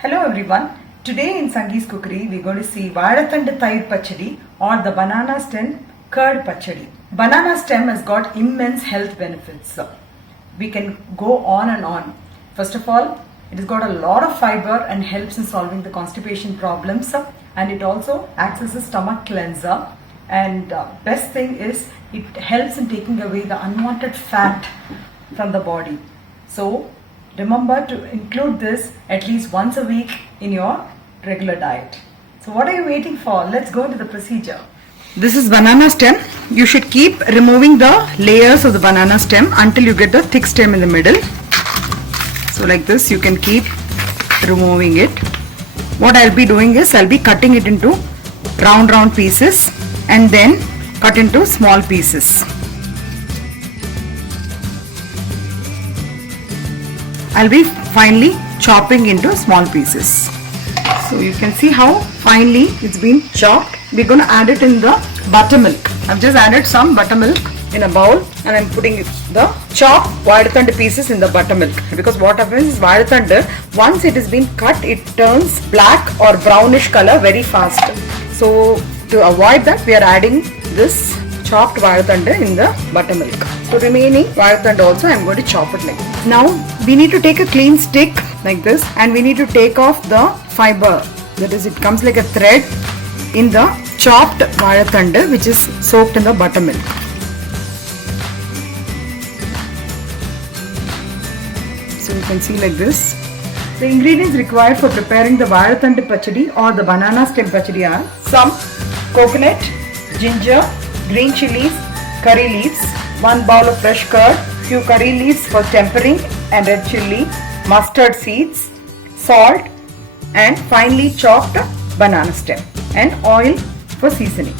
Hello everyone. Today in Sangee's Cookery we're going to see Vadathandu Tayir Pachadi or the banana stem curd pachadi. Banana stem has got immense health benefits. We can go on and on. First of all, it has got a lot of fiber and helps in solving the constipation problems, and it also acts as a stomach cleanser, and best thing is it helps in taking away the unwanted fat from the body. So remember to include this at least once a week in your regular diet. So what are you waiting for? Let's go into the procedure. This is banana stem. You should keep removing the layers of the banana stem until you get the thick stem in the middle. So like this you can keep removing it. What I'll be doing is I'll be cutting it into round pieces and then cut into small pieces. I'll be finely chopping into small pieces. So you can see how finely it's been chopped. We're going to add it in the buttermilk. I've just added some buttermilk in a bowl and I'm putting the chopped vadathandu pieces in the buttermilk, because what happens is vadathandu, once it has been cut, it turns black or brownish color very fast. So to avoid that, we are adding this chopped vadathandu in the buttermilk. So remaining vadathandu also I'm going to chop it like this. Now we need to take a clean stick like this and we need to take off the fiber. That is, it comes like a thread in the chopped vadathandu which is soaked in the buttermilk. So you can see like this. The ingredients required for preparing the vadathandu pachadi or the banana stem pachadi are some coconut, ginger, green chilies, curry leaves, 1 bowl of fresh curd, few curry leaves for tempering and red chilli, mustard seeds, salt and finely chopped banana stem and oil for seasoning.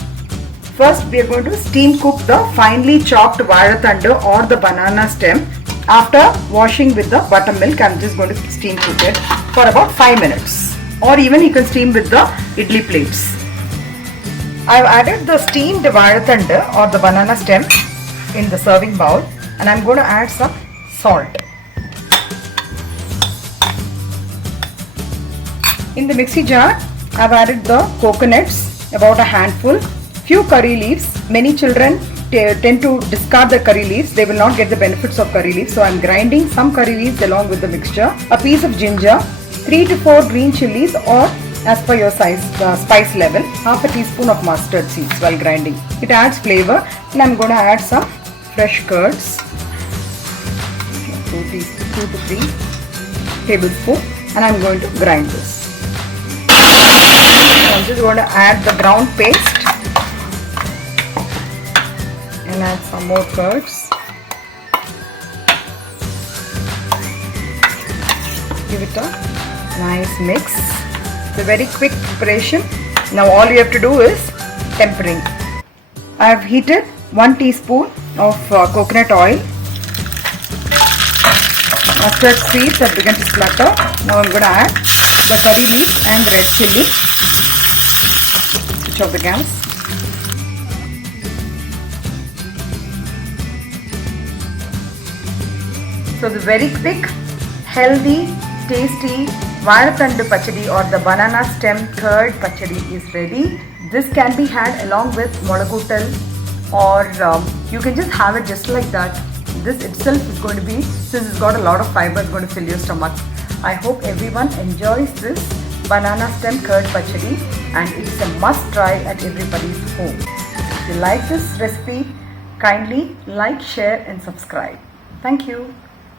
First we are going to steam cook the finely chopped vadathandu or the banana stem. After washing with the buttermilk, I'm just going to steam cook it for about 5 minutes, or even you can steam with the idli plates. I've added the steamed vadathandu or the banana stem in the serving bowl and I'm going to add some salt. In the mixie jar, I've added the coconuts, about a handful, few curry leaves. Many children tend to discard the curry leaves. They will not get the benefits of curry leaves. So I'm grinding some curry leaves along with the mixture. A piece of ginger, 3 to 4 green chilies or as per your size, spice level, half a teaspoon of mustard seeds while grinding. It adds flavor, and I'm going to add some fresh curds, 2 to 3 tablespoons, and I'm going to grind this. I'm just going to add the ground paste and add some more curds. Give it a nice mix. It's a very quick preparation. Now all you have to do is tempering. I have heated 1 teaspoon of coconut oil. Mustard seeds have begun to splutter. Now I'm going to add the curry leaves and red chilli. Switch off the gas. So the very quick, healthy, tasty vadathandu pachadi or the banana stem curd pachadi is ready. This can be had along with molaguttal, or you can just have it just like that. This itself is going to be, since it's got a lot of fiber, it's going to fill your stomach. I hope everyone enjoys this banana stem curd pachadi, and it's a must try at everybody's home. If you like this recipe, kindly like, share and subscribe. Thank you.